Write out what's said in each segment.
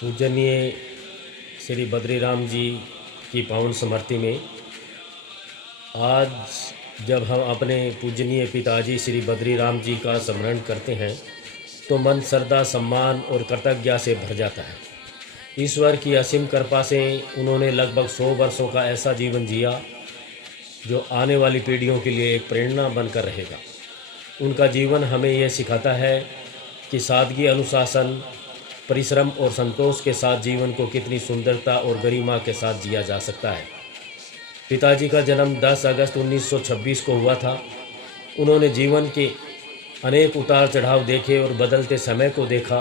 पूजनीय श्री बद्रीराम जी की पावन स्मृति में आज जब हम अपने पूजनीय पिताजी श्री बद्रीराम जी का स्मरण करते हैं तो मन श्रद्धा, सम्मान और कृतज्ञता से भर जाता है। ईश्वर की असीम कृपा से उन्होंने लगभग 100 वर्षों का ऐसा जीवन जिया जो आने वाली पीढ़ियों के लिए एक प्रेरणा बनकर रहेगा। उनका जीवन हमें यह सिखाता है कि सादगी, अनुशासन, परिश्रम और संतोष के साथ जीवन को कितनी सुंदरता और गरिमा के साथ जिया जा सकता है। पिताजी का जन्म 10 अगस्त 1926 को हुआ था। उन्होंने जीवन के अनेक उतार चढ़ाव देखे और बदलते समय को देखा,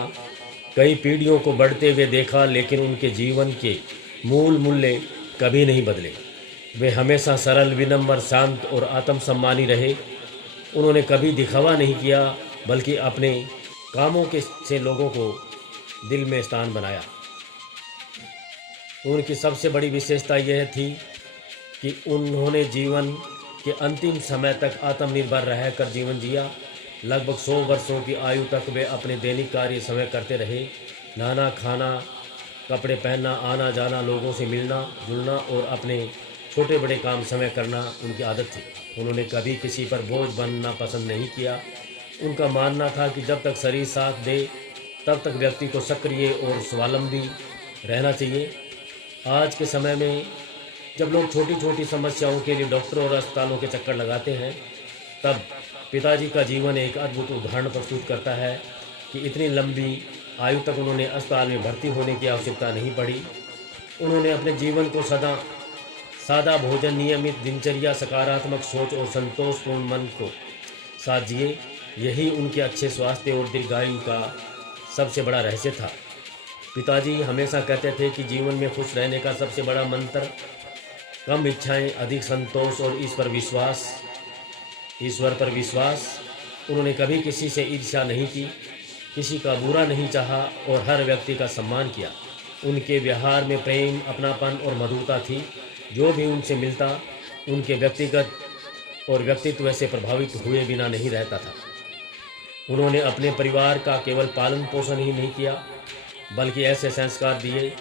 कई पीढ़ियों को बढ़ते हुए देखा, लेकिन उनके जीवन के मूल मूल्य कभी नहीं बदले। वे हमेशा सरल, विनम्र, शांत और आत्मसम्मानी रहे। उन्होंने कभी दिखावा नहीं किया, बल्कि अपने कामों के से लोगों को दिल में स्थान बनाया। उनकी सबसे बड़ी विशेषता यह थी कि उन्होंने जीवन के अंतिम समय तक आत्मनिर्भर रहकर जीवन जिया। लगभग 100 वर्षों की आयु तक वे अपने दैनिक कार्य समय करते रहे। नहाना, खाना, कपड़े पहनना, आना जाना, लोगों से मिलना जुलना और अपने छोटे बड़े काम समय करना उनकी आदत थी। उन्होंने कभी किसी पर बोझ बनना पसंद नहीं किया। उनका मानना था कि जब तक शरीर साथ दे तब तक व्यक्ति को सक्रिय और स्वावलंबी रहना चाहिए। आज के समय में जब लोग छोटी छोटी समस्याओं के लिए डॉक्टरों और अस्पतालों के चक्कर लगाते हैं, तब पिताजी का जीवन एक अद्भुत उदाहरण प्रस्तुत करता है कि इतनी लंबी आयु तक उन्होंने अस्पताल में भर्ती होने की आवश्यकता नहीं पड़ी। उन्होंने अपने जीवन को सदा सादा भोजन, नियमित दिनचर्या, सकारात्मक सोच और संतोषपूर्ण मन को साथ जिए। यही उनके अच्छे स्वास्थ्य और दीर्घायु का सबसे बड़ा रहस्य था। पिताजी हमेशा कहते थे कि जीवन में खुश रहने का सबसे बड़ा मंत्र कम इच्छाएं, अधिक संतोष और ईश्वर पर विश्वास। उन्होंने कभी किसी से ईर्ष्या नहीं की, किसी का बुरा नहीं चाहा और हर व्यक्ति का सम्मान किया। उनके व्यवहार में प्रेम, अपनापन और मधुरता थी। जो भी उनसे मिलता उनके व्यक्तिगत और व्यक्तित्व से प्रभावित हुए बिना नहीं रहता था। उन्होंने अपने परिवार का केवल पालन पोषण ही नहीं किया, बल्कि ऐसे संस्कार दिए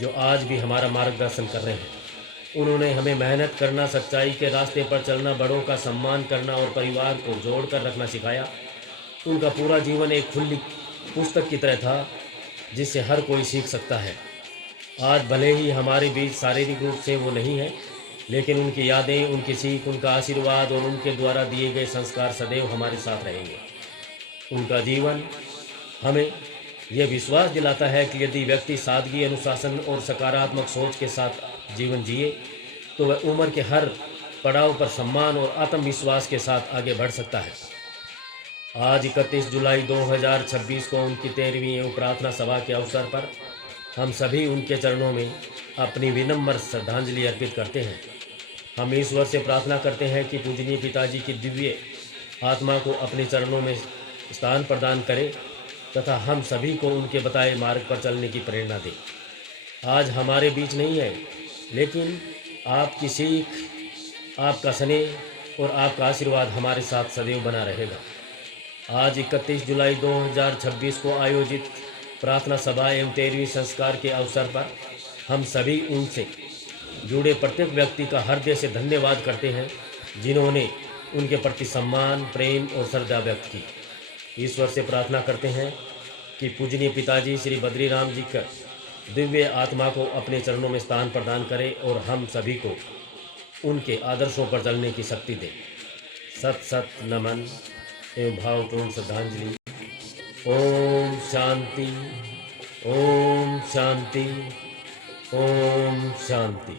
जो आज भी हमारा मार्गदर्शन कर रहे हैं। उन्होंने हमें मेहनत करना, सच्चाई के रास्ते पर चलना, बड़ों का सम्मान करना और परिवार को जोड़कर रखना सिखाया। उनका पूरा जीवन एक खुली पुस्तक की तरह था जिससे हर कोई सीख सकता है। आज भले ही हमारे बीच शारीरिक रूप से वो नहीं है, लेकिन उनकी यादें, उनकी सीख, उनका आशीर्वाद और उनके द्वारा दिए गए संस्कार सदैव हमारे साथ रहेंगे। उनका जीवन हमें यह विश्वास दिलाता है कि यदि व्यक्ति सादगी, अनुशासन और सकारात्मक सोच के साथ जीवन जिए तो वह उम्र के हर पड़ाव पर सम्मान और आत्मविश्वास के साथ आगे बढ़ सकता है। आज 31 जुलाई 2026 को उनकी 13वीं प्रार्थना सभा के अवसर पर हम सभी उनके चरणों में अपनी विनम्र श्रद्धांजलि अर्पित करते हैं। हम ईश्वर से प्रार्थना करते हैं कि पूजनीय पिताजी की दिव्य आत्मा को अपने चरणों में स्थान प्रदान करे तथा हम सभी को उनके बताए मार्ग पर चलने की प्रेरणा दे। आज हमारे बीच नहीं है, लेकिन आपकी सीख, आपका स्नेह और आपका आशीर्वाद हमारे साथ सदैव बना रहेगा। आज 31 जुलाई 2026 को आयोजित प्रार्थना सभा एवं 13वीं संस्कार के अवसर पर हम सभी उनसे जुड़े प्रत्येक व्यक्ति का हृदय से धन्यवाद करते हैं जिन्होंने उनके प्रति सम्मान, प्रेम और श्रद्धा व्यक्त की। ईश्वर से प्रार्थना करते हैं कि पूजनीय पिताजी श्री बद्रीराम जी का दिव्य आत्मा को अपने चरणों में स्थान प्रदान करें और हम सभी को उनके आदर्शों पर चलने की शक्ति दें। सत सत नमन एवं भावपूर्ण श्रद्धांजलि। ओम शांति, ओम शांति, ओम शांति।